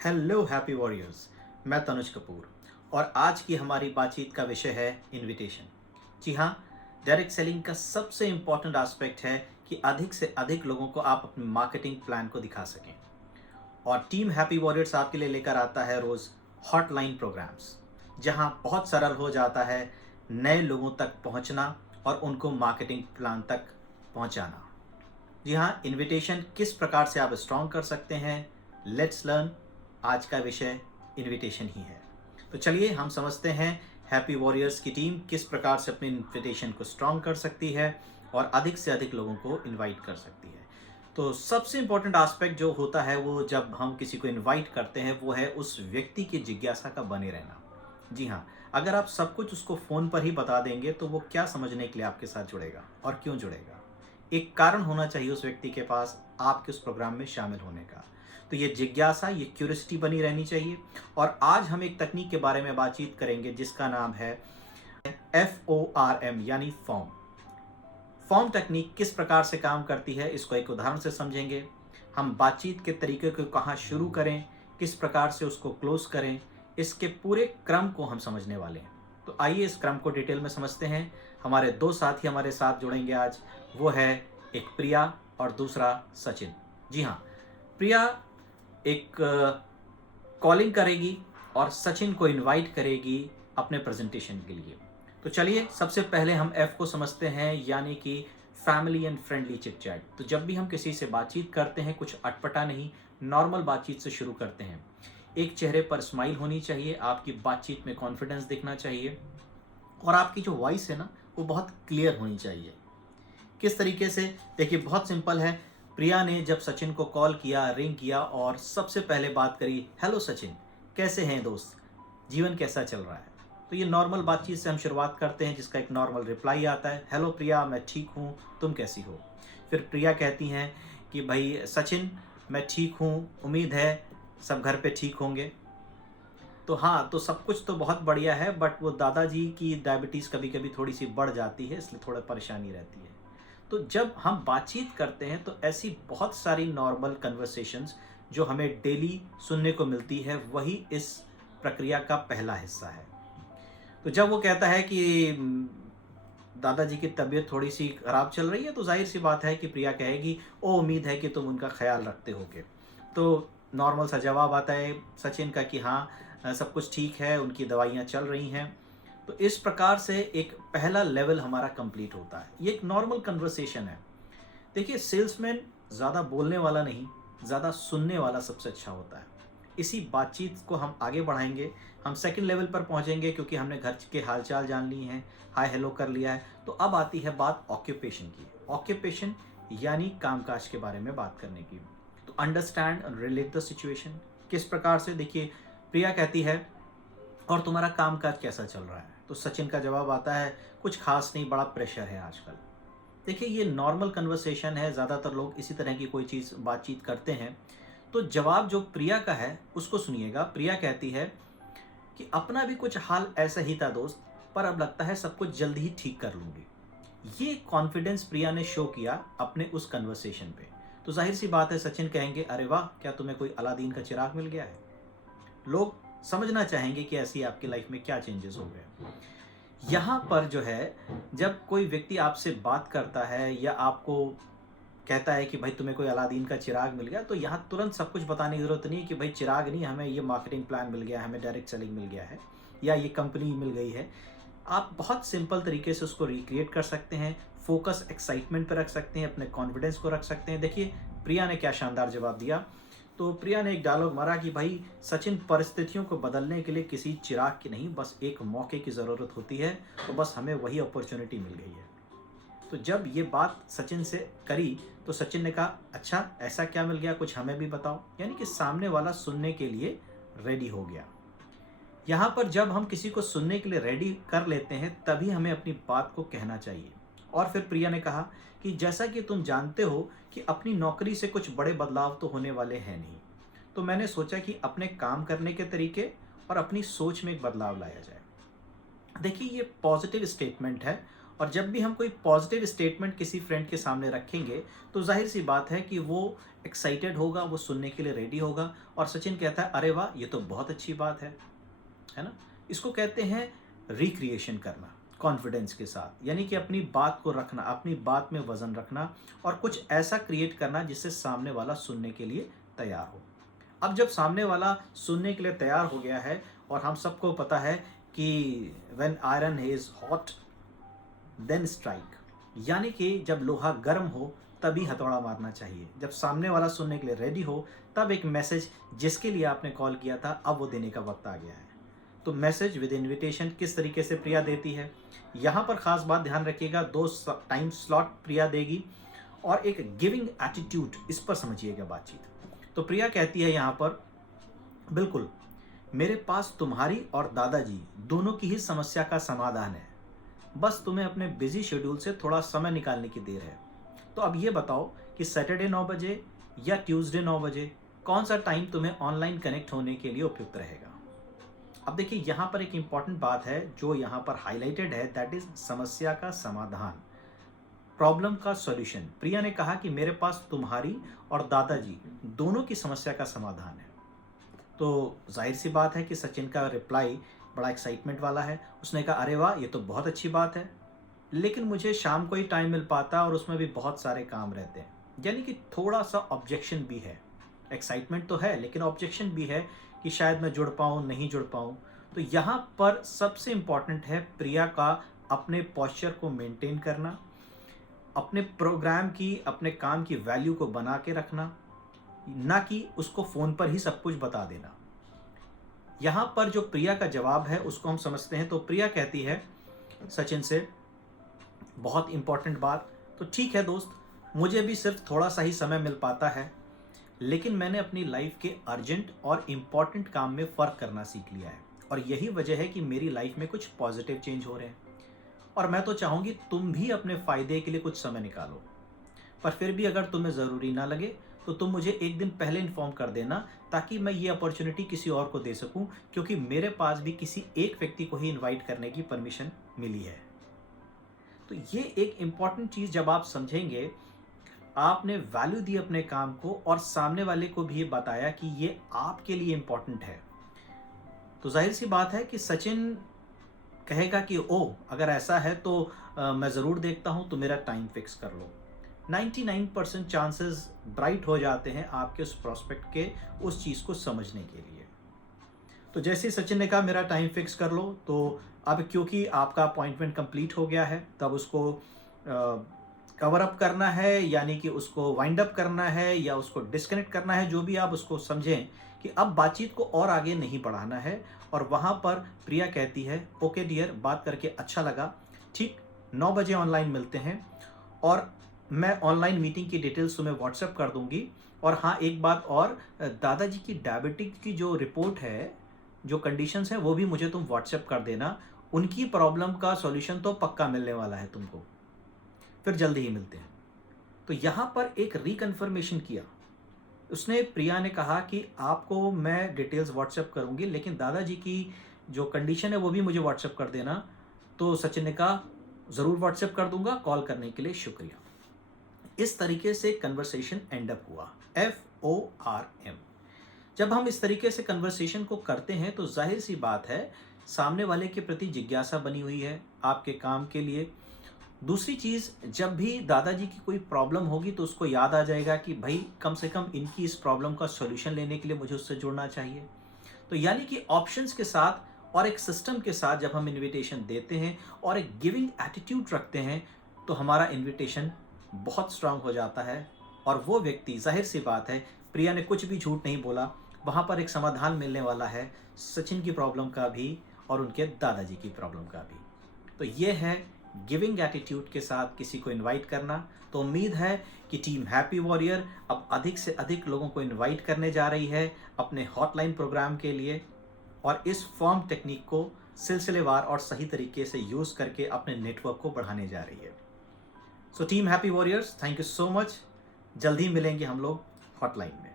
Hello happy warriors. मैं तनुज कपूर और आज की हमारी बातचीत का विषय है इनविटेशन। जी हाँ, डायरेक्ट सेलिंग का सबसे इम्पॉर्टेंट एस्पेक्ट है कि अधिक से अधिक लोगों को आप अपने मार्केटिंग प्लान को दिखा सकें। और टीम हैप्पी वॉरियर्स आपके लिए लेकर आता है रोज़ हॉटलाइन प्रोग्राम्स, जहाँ बहुत सरल हो जाता है नए लोगों तक पहुँचना और उनको मार्केटिंग प्लान तक पहुँचाना। जी हाँ, इनविटेशन किस प्रकार से आप स्ट्रॉन्ग कर सकते हैं, लेट्स लर्न। आज का विषय इनविटेशन ही है। तो चलिए हम समझते हैं हैप्पी वॉरियर्स की टीम किस प्रकार से अपने इनविटेशन को स्ट्रॉन्ग कर सकती है और अधिक से अधिक लोगों को इनवाइट कर सकती है। तो सबसे इम्पोर्टेंट एस्पेक्ट जो होता है वो जब हम किसी को इनवाइट करते हैं वो है उस व्यक्ति की जिज्ञासा का बने रहना। जी हाँ, अगर आप सब कुछ उसको फ़ोन पर ही बता देंगे तो वो क्या समझने के लिए आपके साथ जुड़ेगा और क्यों जुड़ेगा। एक कारण होना चाहिए उस व्यक्ति के पास आपके उस प्रोग्राम में शामिल होने का। तो ये जिज्ञासा, ये क्यूरियोसिटी बनी रहनी चाहिए। और आज हम एक तकनीक के बारे में बातचीत करेंगे जिसका नाम है FORM यानी फॉर्म। फॉर्म टेक्निक किस प्रकार से काम करती है इसको एक उदाहरण से समझेंगे। हम बातचीत के तरीके को कहाँ शुरू करें, किस प्रकार से उसको क्लोज करें, इसके पूरे क्रम को हम समझने वाले हैं। तो आइए इस क्रम को डिटेल में समझते हैं। हमारे दो साथी हमारे साथ जुड़ेंगे आज। वो है एक प्रिया और दूसरा सचिन। जी हाँ, प्रिया एक कॉलिंग करेगी और सचिन को इनवाइट करेगी अपने प्रेजेंटेशन के लिए। तो चलिए सबसे पहले हम एफ को समझते हैं, यानी कि family and friendly chit chat. तो जब भी हम किसी से बातचीत करते हैं कुछ अटपटा नहीं, नॉर्मल बातचीत से शुरू करते हैं। एक चेहरे पर स्माइल होनी चाहिए, आपकी बातचीत में कॉन्फिडेंस दिखना चाहिए और आपकी जो वॉइस है ना वो बहुत क्लियर होनी चाहिए। किस तरीके से, देखिए बहुत सिंपल है। प्रिया ने जब सचिन को कॉल किया, रिंग किया और सबसे पहले बात करी, हेलो सचिन, कैसे हैं दोस्त, जीवन कैसा चल रहा है। तो ये नॉर्मल बातचीत से हम शुरुआत करते हैं जिसका एक नॉर्मल रिप्लाई आता है, हेलो प्रिया, मैं ठीक हूँ, तुम कैसी हो। फिर प्रिया कहती हैं कि भाई सचिन, मैं ठीक हूँ, उम्मीद है सब घर पे ठीक होंगे। तो हाँ, तो सब कुछ तो बहुत बढ़िया है, बट वो दादाजी की डायबिटीज़ कभी कभी थोड़ी सी बढ़ जाती है, इसलिए थोड़ा परेशानी रहती है। तो जब हम बातचीत करते हैं तो ऐसी बहुत सारी नॉर्मल कन्वर्सेशंस जो हमें डेली सुनने को मिलती है, वही इस प्रक्रिया का पहला हिस्सा है। तो जब वो कहता है कि दादाजी की तबीयत थोड़ी सी ख़राब चल रही है, तो जाहिर सी बात है कि प्रिया कहेगी, ओ उम्मीद है कि तुम उनका ख्याल रखते होगे। तो नॉर्मल सा जवाब आता है सचिन का कि हाँ, सब कुछ ठीक है, उनकी दवाइयाँ चल रही हैं। तो इस प्रकार से एक पहला लेवल हमारा कंप्लीट होता है। ये एक नॉर्मल कन्वर्सेशन है। देखिए सेल्समैन ज़्यादा बोलने वाला नहीं, ज़्यादा सुनने वाला सबसे अच्छा होता है। इसी बातचीत को हम आगे बढ़ाएंगे, हम सेकंड लेवल पर पहुंचेंगे क्योंकि हमने घर के हालचाल जान ली हैं, हाय हेलो कर लिया है। तो अब आती है बात ऑक्यूपेशन की। ऑक्यूपेशन यानी कामकाज के बारे में बात करने की। तो understand and relate the situation. किस प्रकार से, देखिए प्रिया कहती है, और तुम्हारा कामकाज कैसा चल रहा है। तो सचिन का जवाब आता है, कुछ खास नहीं, बड़ा प्रेशर है आजकल। देखिए ये नॉर्मल कन्वर्सेशन है, ज़्यादातर लोग इसी तरह की कोई चीज़ बातचीत करते हैं। तो जवाब जो प्रिया का है उसको सुनिएगा। प्रिया कहती है कि अपना भी कुछ हाल ऐसा ही था दोस्त, पर अब लगता है सब कुछ जल्द ही ठीक कर लूँगी। ये कॉन्फिडेंस प्रिया ने शो किया अपने उस कन्वर्सेशन पे। तो जाहिर सी बात है सचिन कहेंगे, अरे वाह, क्या तुम्हें कोई अलादीन का चिराग मिल गया है। लोग समझना चाहेंगे कि ऐसी आपकी लाइफ में क्या चेंजेस हो गए। यहाँ पर जो है, जब कोई व्यक्ति आपसे बात करता है या आपको कहता है कि भाई तुम्हें कोई अलादीन का चिराग मिल गया, तो यहाँ तुरंत सब कुछ बताने की ज़रूरत नहीं है कि भाई चिराग नहीं, हमें ये मार्केटिंग प्लान मिल गया, हमें डायरेक्ट सेलिंग मिल गया है या ये कंपनी मिल गई है। आप बहुत सिंपल तरीके से उसको रिक्रिएट कर सकते हैं, फोकस एक्साइटमेंट पर रख सकते हैं, अपने कॉन्फिडेंस को रख सकते हैं। देखिए प्रिया ने क्या शानदार जवाब दिया। तो प्रिया ने एक डायलॉग मारा कि भाई सचिन, परिस्थितियों को बदलने के लिए किसी चिराग की नहीं, बस एक मौके की ज़रूरत होती है, तो बस हमें वही अपॉर्चुनिटी मिल गई है। तो जब ये बात सचिन से करी तो सचिन ने कहा, अच्छा ऐसा क्या मिल गया, कुछ हमें भी बताओ। यानी कि सामने वाला सुनने के लिए रेडी हो गया। यहाँ पर जब हम किसी को सुनने के लिए रेडी कर लेते हैं तभी हमें अपनी बात को कहना चाहिए। और फिर प्रिया ने कहा कि जैसा कि तुम जानते हो कि अपनी नौकरी से कुछ बड़े बदलाव तो होने वाले हैं नहीं, तो मैंने सोचा कि अपने काम करने के तरीके और अपनी सोच में एक बदलाव लाया जाए। देखिए ये पॉजिटिव स्टेटमेंट है और जब भी हम कोई पॉजिटिव स्टेटमेंट किसी फ्रेंड के सामने रखेंगे तो जाहिर सी बात है कि वो एक्साइटेड होगा, वो सुनने के लिए रेडी होगा। और सचिन कहता है अरे वाह, ये तो बहुत अच्छी बात है ना। इसको कहते हैं रिक्रिएशन करना कॉन्फिडेंस के साथ, यानी कि अपनी बात को रखना, अपनी बात में वजन रखना और कुछ ऐसा क्रिएट करना जिससे सामने वाला सुनने के लिए तैयार हो। अब जब सामने वाला सुनने के लिए तैयार हो गया है, और हम सबको पता है कि when iron is hot then strike, यानी कि जब लोहा गर्म हो तभी हथौड़ा मारना चाहिए। जब सामने वाला सुनने के लिए रेडी हो तब एक मैसेज जिसके लिए आपने कॉल किया था अब वो देने का वक्त आ गया है। तो मैसेज विद इनविटेशन किस तरीके से प्रिया देती है, यहाँ पर खास बात ध्यान रखिएगा। 2 टाइम स्लॉट प्रिया देगी और एक गिविंग एटीट्यूड, इस पर समझिएगा बातचीत। तो प्रिया कहती है यहाँ पर, बिल्कुल मेरे पास तुम्हारी और दादाजी दोनों की ही समस्या का समाधान है, बस तुम्हें अपने बिजी शेड्यूल से थोड़ा समय निकालने की देर है। तो अब ये बताओ कि सैटरडे 9 बजे या ट्यूसडे 9 बजे कौन सा टाइम तुम्हें ऑनलाइन कनेक्ट होने के लिए उपयुक्त रहेगा। अब देखिए यहाँ पर एक इंपॉर्टेंट बात है जो यहाँ पर हाईलाइटेड है, दैट इज समस्या का समाधान, प्रॉब्लम का सॉल्यूशन। प्रिया ने कहा कि मेरे पास तुम्हारी और दादाजी दोनों की समस्या का समाधान है। तो जाहिर सी बात है कि सचिन का रिप्लाई बड़ा एक्साइटमेंट वाला है। उसने कहा अरे वाह, ये तो बहुत अच्छी बात है, लेकिन मुझे शाम को ही टाइम मिल पाता और उसमें भी बहुत सारे काम रहते हैं। यानी कि थोड़ा सा ऑब्जेक्शन भी है, एक्साइटमेंट तो है लेकिन ऑब्जेक्शन भी है कि शायद मैं जुड़ पाऊँ नहीं जुड़ पाऊँ। तो यहाँ पर सबसे इम्पॉर्टेंट है प्रिया का अपने पॉस्चर को मेंटेन करना, अपने प्रोग्राम की, अपने काम की वैल्यू को बना के रखना, ना कि उसको फ़ोन पर ही सब कुछ बता देना। यहाँ पर जो प्रिया का जवाब है उसको हम समझते हैं। तो प्रिया कहती है सचिन से, बहुत इम्पॉर्टेंट बात, तो ठीक है दोस्त, मुझे भी सिर्फ थोड़ा सा ही समय मिल पाता है, लेकिन मैंने अपनी लाइफ के अर्जेंट और इम्पॉर्टेंट काम में फ़र्क करना सीख लिया है और यही वजह है कि मेरी लाइफ में कुछ पॉजिटिव चेंज हो रहे हैं और मैं तो चाहूँगी तुम भी अपने फ़ायदे के लिए कुछ समय निकालो। पर फिर भी अगर तुम्हें ज़रूरी ना लगे तो तुम मुझे एक दिन पहले इन्फॉर्म कर देना ताकि मैं ये अपॉर्चुनिटी किसी और को दे सकूं, क्योंकि मेरे पास भी किसी एक व्यक्ति को ही इनवाइट करने की परमिशन मिली है। तो ये एक इम्पॉर्टेंट चीज़ जब आप समझेंगे, आपने वैल्यू दी अपने काम को और सामने वाले को भी ये बताया कि ये आपके लिए इम्पॉर्टेंट है, तो जाहिर सी बात है कि सचिन कहेगा कि ओह अगर ऐसा है तो मैं ज़रूर देखता हूँ, तो मेरा टाइम फिक्स कर लो। 99% चांसेस ब्राइट हो जाते हैं आपके उस प्रोस्पेक्ट के उस चीज़ को समझने के लिए। तो जैसे ही सचिन ने कहा मेरा टाइम फिक्स कर लो, तो अब क्योंकि आपका अपॉइंटमेंट कंप्लीट हो गया है, तब उसको कवर अप करना है, यानी कि उसको वाइंड अप करना है या उसको डिस्कनेक्ट करना है, जो भी आप उसको समझें कि अब बातचीत को और आगे नहीं बढ़ाना है। और वहाँ पर प्रिया कहती है ओके डियर, बात करके अच्छा लगा, ठीक 9 बजे ऑनलाइन मिलते हैं और मैं ऑनलाइन मीटिंग की डिटेल्स तुम्हें व्हाट्सएप कर दूंगी। और हाँ एक बात और, दादाजी की डायबिटिक की जो रिपोर्ट है, जो कंडीशंस हैं, वो भी मुझे तुम व्हाट्सएप कर देना। उनकी प्रॉब्लम का सॉल्यूशन तो पक्का मिलने वाला है तुमको, फिर जल्दी ही मिलते हैं। तो यहाँ पर एक रिकन्फर्मेशन किया उसने। प्रिया ने कहा कि आपको मैं डिटेल्स व्हाट्सएप करूँगी, लेकिन दादाजी की जो कंडीशन है वो भी मुझे व्हाट्सएप कर देना। तो सचिन ने कहा ज़रूर व्हाट्सएप कर दूंगा, कॉल करने के लिए शुक्रिया। इस तरीके से कन्वर्सेशन एंड अप हुआ, FORM। जब हम इस तरीके से कन्वर्सेशन को करते हैं तो जाहिर सी बात है सामने वाले के प्रति जिज्ञासा बनी हुई है आपके काम के लिए। दूसरी चीज़, जब भी दादाजी की कोई प्रॉब्लम होगी तो उसको याद आ जाएगा कि भाई कम से कम इनकी इस प्रॉब्लम का सॉल्यूशन लेने के लिए मुझे उससे जुड़ना चाहिए। तो यानी कि ऑप्शंस के साथ और एक सिस्टम के साथ जब हम इनविटेशन देते हैं और एक गिविंग एटीट्यूड रखते हैं तो हमारा इनविटेशन बहुत स्ट्रांग हो जाता है। और वो व्यक्ति, जाहिर सी बात है, प्रिया ने कुछ भी झूठ नहीं बोला, वहाँ पर एक समाधान मिलने वाला है सचिन की प्रॉब्लम का भी और उनके दादाजी की प्रॉब्लम का भी। तो ये है गिविंग एटीट्यूड के साथ किसी को इनवाइट करना। तो उम्मीद है कि टीम हैप्पी वॉरियर अब अधिक से अधिक लोगों को इनवाइट करने जा रही है अपने हॉटलाइन प्रोग्राम के लिए और इस फॉर्म टेक्निक को सिलसिलेवार और सही तरीके से यूज़ करके अपने नेटवर्क को बढ़ाने जा रही है। So team happy warriors, thank you so much. जल्दी मिलेंगे हम लोग हॉटलाइन में।